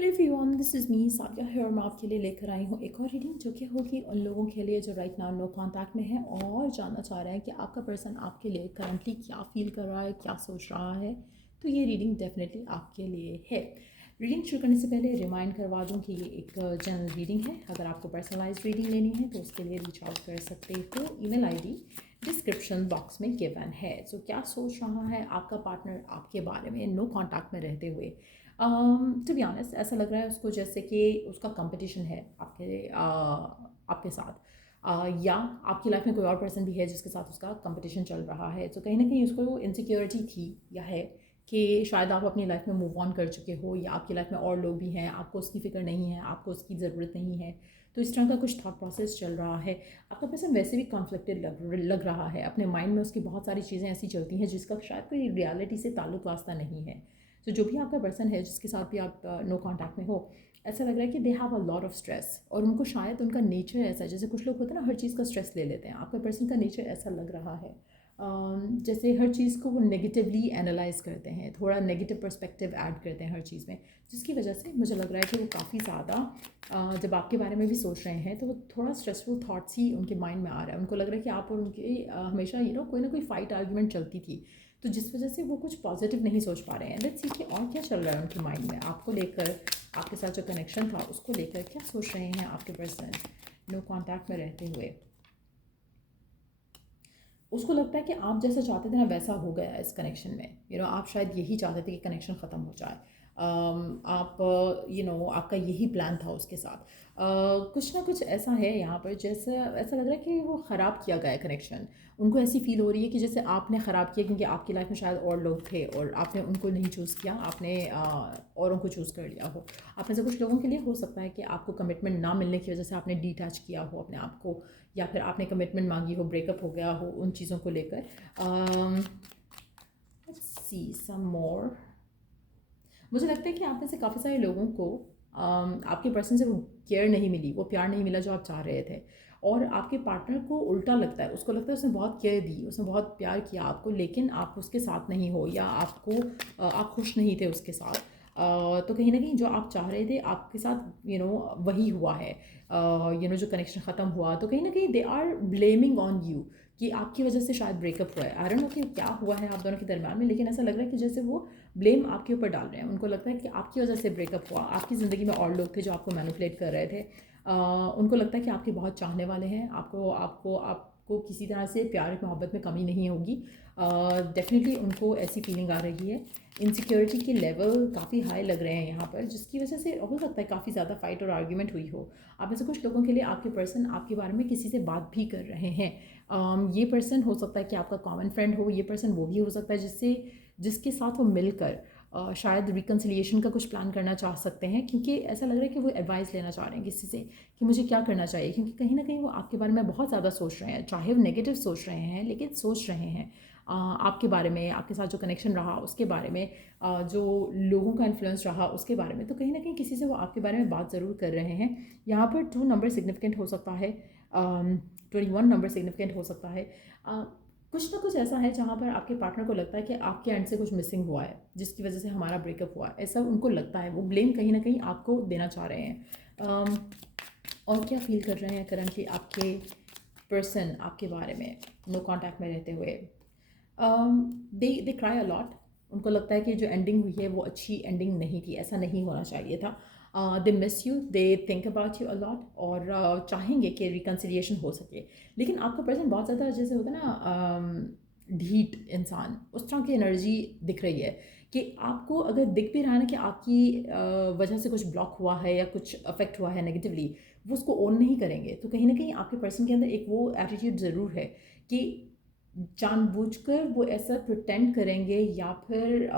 Hello everyone, this is me Sadia है और मैं आपके लिए लेकर आई हूँ एक और रीडिंग जो कि होगी उन लोगों के लिए जो राइट नाउ नो कांटेक्ट में है और जानना चाह रहे हैं कि आपका पर्सन आपके लिए करंटली क्या फील कर रहा है, क्या सोच रहा है। तो ये रीडिंग डेफिनेटली आपके लिए है। रीडिंग शुरू करने से पहले रिमाइंड करवा दूँ कि ये एक जनरल रीडिंग है। अगर आपको पर्सनलाइज रीडिंग लेनी है तो उसके लिए रीच आउट कर सकते हो। ईमेल आईडी डिस्क्रिप्शन बॉक्स में गिवन है। सो क्या सोच रहा है आपका पार्टनर आपके बारे में नो कांटेक्ट में रहते हुए। टू बी ऑनेस्ट ऐसा लग रहा है उसको जैसे कि उसका कंपटीशन है आपके साथ, या आपकी लाइफ में कोई और पर्सन भी है जिसके साथ उसका कंपटीशन चल रहा है। तो कहीं ना कहीं उसको इनसिक्योरिटी थी या है कि शायद आप अपनी लाइफ में मूव ऑन कर चुके हो या आपकी लाइफ में और लोग भी हैं, आपको उसकी फ़िक्र नहीं है, आपको उसकी ज़रूरत नहीं है। तो इस तरह का कुछ थॉट प्रोसेस चल रहा है। आपका पर्सन वैसे भी कॉन्फ्लिक्टेड लग रहा है। अपने माइंड में उसकी बहुत सारी चीज़ें ऐसी चलती हैं जिसका शायद कोई रियलिटी से ताल्लुक वास्ता नहीं है। तो जो भी आपका पर्सन है जिसके साथ भी आप नो कांटेक्ट में हो, ऐसा लग रहा है कि they have a lot of stress और उनको शायद उनका नेचर ऐसा है, जैसे कुछ लोग होते हैं ना हर चीज़ का स्ट्रेस ले लेते हैं, आपका पर्सन का नेचर ऐसा लग रहा है। जैसे हर चीज़ को वो नेगेटिवली एनालाइज करते हैं, थोड़ा नेगेटिव पर्सपेक्टिव ऐड करते हैं हर चीज़ में, जिसकी वजह से मुझे लग रहा है कि वो काफ़ी ज़्यादा जब आपके बारे में भी सोच रहे हैं तो वो थोड़ा स्ट्रेसफुल थाट्स ही उनके माइंड में आ रहा है। उनको लग रहा है कि आप और उनके हमेशा कोई ना कोई फाइट आर्ग्यूमेंट चलती थी, तो जिस वजह से वो कुछ पॉजिटिव नहीं सोच पा रहे हैं। लेट्स सी कि और क्या चल रहा है उनके माइंड में आपको लेकर, आपके साथ जो कनेक्शन था उसको लेकर क्या सोच रहे हैं आपके पर्सन नो कांटेक्ट में रहते हुए। उसको लगता है कि आप जैसा चाहते थे ना वैसा हो गया है इस कनेक्शन में। आप शायद यही चाहते थे कि कनेक्शन ख़त्म हो जाए। आप आपका यही प्लान था उसके साथ। कुछ ना कुछ ऐसा है यहाँ पर, जैसे ऐसा लग रहा है कि वो ख़राब किया गया है कनेक्शन। उनको ऐसी फील हो रही है कि जैसे आपने ख़राब किया, क्योंकि आपकी लाइफ में शायद और लोग थे और आपने उनको नहीं चूज़ किया, आपने औरों को चूज़ कर लिया हो। आप में से कुछ लोगों के लिए हो सकता है कि आपको कमिटमेंट ना मिलने की वजह से आपने डिटैच किया हो अपने आप को, या फिर आपने कमिटमेंट मांगी हो, ब्रेकअप हो गया हो उन चीज़ों को लेकर। सी सम मोर। मुझे लगता है कि आप में से काफ़ी सारे लोगों को आपके पर्सन से वो केयर नहीं मिली, वो प्यार नहीं मिला जो आप चाह रहे थे। और आपके पार्टनर को उल्टा लगता है, उसको लगता है उसने बहुत केयर दी, उसने बहुत प्यार किया आपको, लेकिन आप उसके साथ नहीं हो या आप खुश नहीं थे उसके साथ। तो कहीं ना कहीं जो आप चाह रहे थे आपके साथ वही हुआ है। जो कनेक्शन ख़त्म हुआ, तो कहीं ना कहीं they are blaming on you कि आपकी वजह से शायद ब्रेकअप हुआ है। आई डोंट नो कि क्या हुआ है आप दोनों के दरमियान में, लेकिन ऐसा लग रहा है कि जैसे वो ब्लेम आपके ऊपर डाल रहे हैं। उनको लगता है कि आपकी वजह से ब्रेकअप हुआ, आपकी ज़िंदगी में और लोग थे जो आपको मैनिपुलेट कर रहे थे। उनको लगता है कि आपके बहुत चाहने वाले हैं, आपको आपको आपको किसी तरह से प्यार मोहब्बत में कमी नहीं होगी। डेफिनेटली उनको ऐसी फीलिंग आ रही है। इनसिक्योरिटी के लेवल काफ़ी हाई लग रहे हैं यहाँ पर, जिसकी वजह से हो सकता है काफ़ी ज़्यादा फाइट और आर्ग्यूमेंट हुई हो। आप में से कुछ लोगों के लिए आपके पर्सन आपके बारे में किसी से बात भी कर रहे हैं। ये पर्सन हो सकता है कि आपका कॉमन फ्रेंड हो, ये पर्सन वो भी हो सकता है जिसके साथ वो मिलकर शायद रिकन्सिलिएशन का कुछ प्लान करना चाह सकते हैं, क्योंकि ऐसा लग रहा है कि वो एडवाइस लेना चाह रहे हैं किसी से कि मुझे क्या करना चाहिए, क्योंकि कहीं ना कहीं वो आपके बारे में बहुत ज़्यादा सोच रहे हैं। चाहे वो नेगेटिव सोच रहे हैं, लेकिन सोच रहे हैं आपके बारे में, आपके साथ जो कनेक्शन रहा उसके बारे में, जो लोगों का इन्फ्लुएंस रहा उसके बारे में। तो कहीं ना कहीं किसी से वो आपके बारे में बात ज़रूर कर रहे हैं। यहाँ पर 2 नंबर सिग्निफिकेंट हो सकता है, 21 नंबर सिग्निफिकेंट हो सकता है। कुछ ना कुछ ऐसा है जहाँ पर आपके पार्टनर को लगता है कि आपके एंड से कुछ मिसिंग हुआ है जिसकी वजह से हमारा ब्रेकअप हुआ, ऐसा उनको लगता है। वो ब्लेम कहीं ना कहीं आपको देना चाह रहे हैं। और क्या फील कर रहे हैं करंटली आपके पर्सन आपके बारे में नो कांटेक्ट में रहते हुए। दे क्राई अ लॉट। उनको लगता है कि जो एंडिंग हुई है वो अच्छी एंडिंग नहीं थी, ऐसा नहीं होना चाहिए था। They miss you, they think about you a lot और चाहेंगे कि रिकन्सिलिएशन हो सके। लेकिन आपका पर्सन बहुत ज़्यादा जैसे होता है ना ढीठ इंसान, उस तरह की एनर्जी दिख रही है कि आपको अगर दिख भी रहा है ना कि आपकी वजह से कुछ ब्लॉक हुआ है या कुछ अफेक्ट हुआ है नेगेटिवली, वो उसको ओन नहीं करेंगे। तो कहीं ना कहीं आपके पर्सन के अंदर एक वो एटीट्यूड ज़रूर है कि जानबूझकर वो ऐसा प्रिटेंड करेंगे या फिर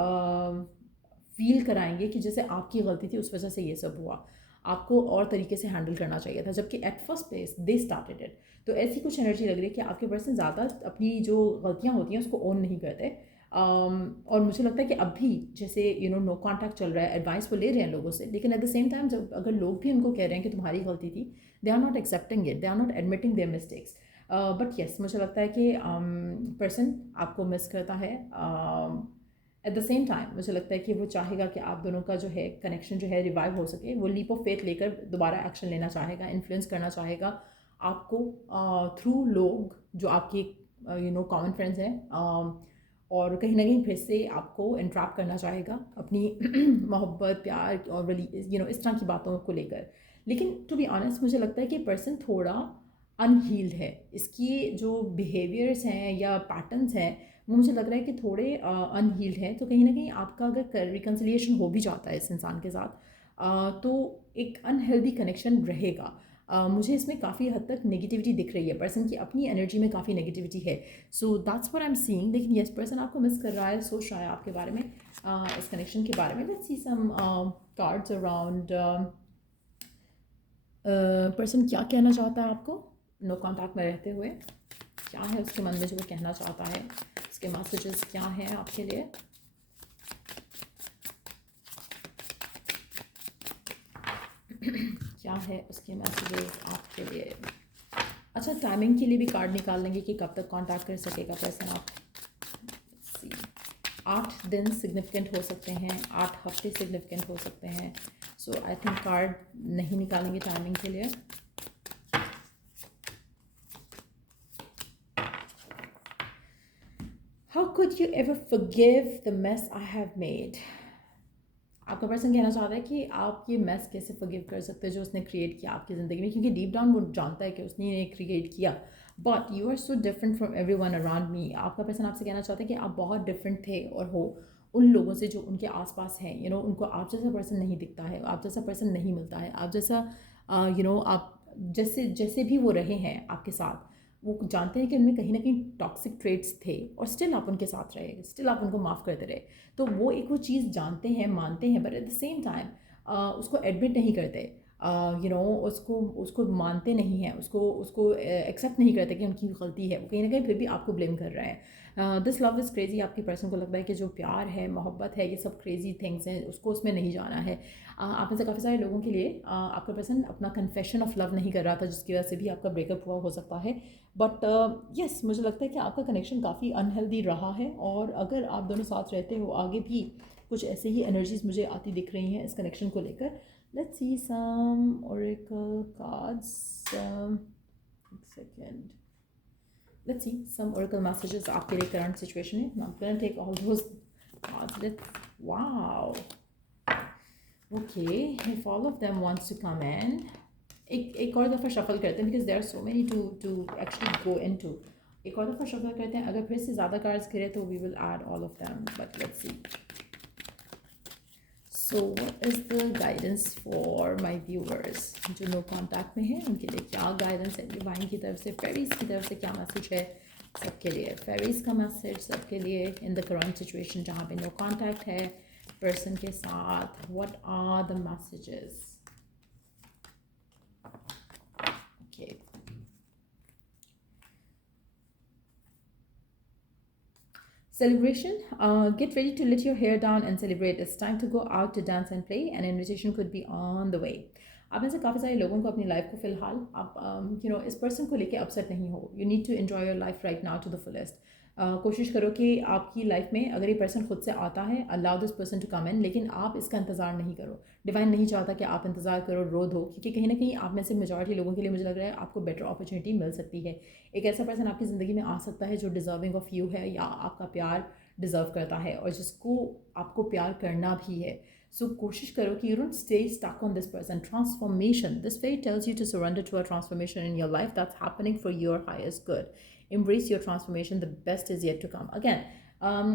फील कराएंगे कि जैसे आपकी गलती थी उस वजह से ये सब हुआ, आपको और तरीके से हैंडल करना चाहिए था, जबकि at first place they started it. तो ऐसी कुछ एनर्जी लग रही है कि आपके पर्सन ज़्यादा अपनी जो गलतियाँ होती हैं उसको ओन नहीं करते। और मुझे लगता है कि अभी जैसे नो कॉन्टैक्ट चल रहा है, एडवाइस वो ले रहे हैं लोगों से, लेकिन एट द सेम टाइम जब अगर लोग भी उनको कह रहे हैं कि तुम्हारी गलती थी, they are not accepting it, they are not admitting their mistakes. But yes, मुझे लगता है कि पर्सन आपको मिस करता है। एट द सेम टाइम मुझे लगता है कि वो चाहेगा कि आप दोनों का जो है कनेक्शन जो है रिवाइव हो सके। वो लीप ऑफ फेथ लेकर दोबारा एक्शन लेना चाहेगा, इन्फ्लुएंस करना चाहेगा आपको थ्रू लोग जो आपके कॉमन फ्रेंड्स हैं, और कहीं ना कहीं फिर से आपको इंट्रैप करना चाहेगा अपनी मोहब्बत, प्यार और इस तरह की बातों को लेकर। लेकिन टू बी ऑनेस्ट मुझे लगता है कि पर्सन थोड़ा अनहील्ड है। इसकी जो बिहेवियर्स हैं या पैटर्न्स हैं वो मुझे लग रहा है कि थोड़े अनहील्ड हैं। तो कहीं ना कहीं आपका अगर रिकन्सिलिएशन हो भी जाता है इस इंसान के साथ, तो एक अनहेल्दी कनेक्शन रहेगा। मुझे इसमें काफ़ी हद तक नेगेटिविटी दिख रही है, पर्सन की अपनी एनर्जी में काफ़ी नेगेटिविटी है। So that's what I am seeing. लेकिन यस, पर्सन आपको मिस कर रहा है, सोच रहा है आपके बारे में, इस कनेक्शन के बारे में। Let's see some cards around person क्या कहना चाहता है आपको नो कॉन्टैक्ट में रहते हुए। क्या है उसके मन में जो वो कहना चाहता है, उसके मैसेजेस क्या हैं आपके लिए। क्या है उसके मैसेजेस आपके लिए। अच्छा, टाइमिंग के लिए भी कार्ड निकाल लेंगे कि कब तक कांटेक्ट कर सकेगा पर्सन आप। 8 दिन सिग्निफिकेंट हो सकते हैं, 8 हफ्ते सिग्निफिकेंट हो सकते हैं। सो आई थिंक कार्ड नहीं निकालेंगे टाइमिंग के लिए। How could you ever forgive the mess I have made? आपका पर्सन कहना चाहता है कि आप ये मैस कैसे फॉरगिव कर सकते हो जो उसने क्रिएट किया आपकी ज़िंदगी में, क्योंकि डीप डाउन वो जानता है कि उसने ये क्रिएट किया। But you are so different from every one around me. आपका पर्सन आपसे कहना चाहता है कि आप बहुत डिफरेंट थे और हो उन लोगों से जो उनके आसपास हैं। उनको आप जैसा पर्सन नहीं दिखता है, आप जैसा पर्सन नहीं मिलता है, आप जैसा आप जैसे जैसे भी वो रहे हैं आपके साथ, वो जानते हैं कि उनमें कहीं ना कहीं टॉक्सिक ट्रेट्स थे और स्टिल आप उनके साथ रहे, स्टिल आप उनको माफ़ करते रहे। तो वो एक वो चीज़ जानते हैं, मानते हैं, but at the same time उसको एडमिट नहीं करते। उसको उसको मानते नहीं हैं, उसको उसको एक्सेप्ट नहीं करते कि उनकी गलती है। वो कहीं ना कहीं फिर भी आपको ब्लेम कर रहे हैं। This love is crazy. आपकी पर्सन को लगता है कि जो प्यार है, मोहब्बत है, ये सब क्रेज़ी थिंग्स हैं, उसको उसमें नहीं जाना है। आप में से काफ़ी सारे लोगों के लिए आपका पर्सन अपना कन्फेशन ऑफ लव नहीं कर रहा था, जिसकी वजह से भी आपका ब्रेकअप हुआ हो सकता है। बट यस, मुझे लगता है कि आपका कनेक्शन काफ़ी अनहेल्दी रहा है, और अगर आप दोनों साथ रहते हो आगे भी कुछ ऐसे ही एनर्जीज मुझे आती दिख रही हैं इस कनेक्शन को लेकर। Let's see some oracle cards. Second, let's see some oracle messages आपके लिए करंट सिचुएशन है। I am gonna take all those cards. Let's, wow, okay, if all of them wants to come in, एक और दफ़ा shuffle करते हैं, because there are so many to actually go in to. एक और दफ़ा shuffle करते हैं, अगर फिर से ज़्यादा कार्ड्स गिरे तो we will add all of them, but let's see. So what is the guidance for my viewers जो नो कॉन्टैक्ट में हैं, उनके लिए क्या गाइडेंस है डिवाइन की तरफ से, फेरीज की तरफ से क्या मैसेज है सबके लिए। फेरीज का मैसेज सबके लिए इन द करंट सिचुएशन जहाँ पे नो कॉन्टैक्ट है पर्सन के साथ। What are the messages? Okay. Celebration. Get ready to let your hair down and celebrate. It's time to go out to dance and play. An invitation could be on the way. आप में से काफ़ी सारे लोगों को अपनी life को फ़िलहाल आप इस पर्सन को लेके अपसेट नहीं हो। You need to enjoy your life right now to the fullest. कोशिश करो कि आपकी लाइफ में अगर ये पर्सन खुद से आता है, allow this person to come in, लेकिन आप इसका इंतज़ार नहीं करो। डिवाइन नहीं चाहता कि आप इंतज़ार करो, रो दो, क्योंकि कहीं ना कहीं आप में से मेजॉरिटी लोगों के लिए मुझे लग रहा है आपको बेटर अपॉर्चुनिटी मिल सकती है। एक ऐसा पर्सन आपकी ज़िंदगी में आ सकता है जो डिज़र्विंग ऑफ यू है या आपका प्यार डिज़र्व करता है और जिसको आपको प्यार करना भी है। सो कोशिश करो कि you don't stay stuck on this person. Transformation, this fairy tells you to surrender to a transformation in your life that's happening for your highest good. Embrace your transformation, the best is yet to come. Again,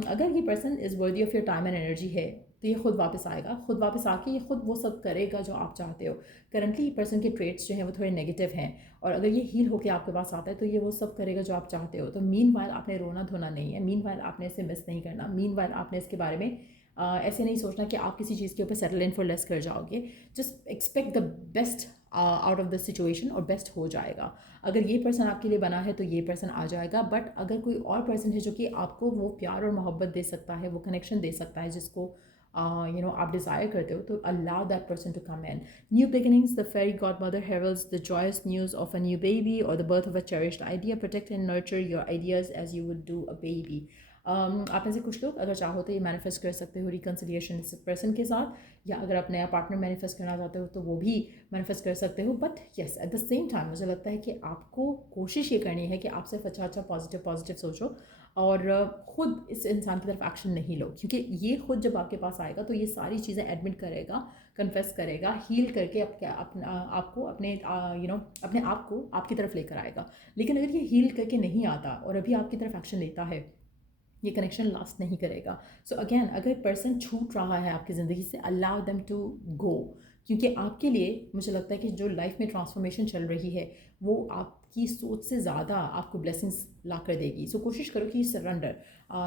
अगर ये person is worthy of your time and energy है तो ये खुद वापस आएगा, खुद वापस आके ये खुद वो सब करेगा जो आप चाहते हो। करंटली ये पर्सन के ट्रेट्स जो हैं वो थोड़े नेगेटिव हैं, और अगर ये हील होकर आपके पास आता है तो ये वो सब करेगा जो आप चाहते हो। तो मीनवाइल आपने रोना धोना नहीं है, मीनवाइल आपने इसे मिस नहीं करना, मीनवाइल आपने इसके बारे में ऐसे नहीं सोचना कि आप किसी चीज़ के ऊपर सेटल इन फॉर लेस कर जाओगे। Just expect the best out of the situation और बेस्ट हो जाएगा। अगर ये पर्सन आपके लिए बना है तो ये पर्सन आ जाएगा, बट अगर कोई और पर्सन है जो कि आपको वो प्यार और मोहब्बत दे सकता है, वो कनेक्शन दे सकता है जिसको आप डिज़ायर करते हो, तो allow that person to come in. New beginnings, the fairy godmother heralds the joyous news of a new baby or the birth of a cherished idea. Protect and nurture your ideas as you would do a baby. आप में से कुछ लोग अगर चाहो तो ये manifest कर सकते हो रिकन्सिलिएशन इस पर्सन के साथ, या अगर आप नया पार्टनर मैनिफेस्ट करना चाहते हो तो वो भी मैनिफेस्ट कर सकते हो। But yes, at the same time मुझे लगता है कि आपको कोशिश ये करनी है कि आप सिर्फ अच्छा पॉजिटिव पॉजिटिव सोचो, और ख़ुद इस इंसान की तरफ एक्शन नहीं लो, क्योंकि ये खुद जब आपके पास आएगा तो ये सारी चीज़ें एडमिट करेगा, कन्फेस करेगा, हील करके आपको अपने अपने आप को आपकी तरफ लेकर आएगा। लेकिन अगर ये हील करके नहीं आता और अभी आपकी तरफ एक्शन लेता है, ये कनेक्शन लास्ट नहीं करेगा। सो अगेन, अगर पर्सन छूट रहा है आपकी ज़िंदगी से, अलाउ देम टू गो, क्योंकि आपके लिए मुझे लगता है कि जो लाइफ में ट्रांसफॉर्मेशन चल रही है वो आपकी सोच से ज़्यादा आपको ब्लेसिंग्स ला कर देगी। सो कोशिश करो कि सरेंडर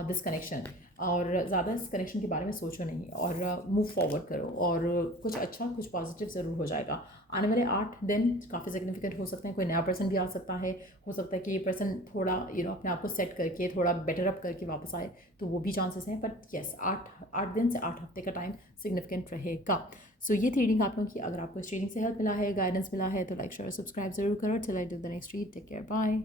दिस कनेक्शन, और ज़्यादा इस कनेक्शन के बारे में सोचो नहीं, और मूव फॉरवर्ड करो, और कुछ अच्छा कुछ पॉजिटिव ज़रूर हो जाएगा। आने वाले 8 दिन काफ़ी सिग्निफिकेंट हो सकते हैं। कोई नया पर्सन भी आ सकता है, हो सकता है कि ये पर्सन थोड़ा अपने आप को सेट करके थोड़ा बेटर अप करके वापस आए, तो वो भी चांसेस हैं। बट येस, 8 दिन से 8 हफ्ते का टाइम सिग्निफिकेंट रहेगा। सो ये थी रीडिंग आप लोगों की। अगर आपको इस रीडिंग से हेल्प मिला है, गाइडेंस मिला है, तो लाइक शेयर सब्सक्राइब ज़रूर करो। Till I do the next read, take care, bye.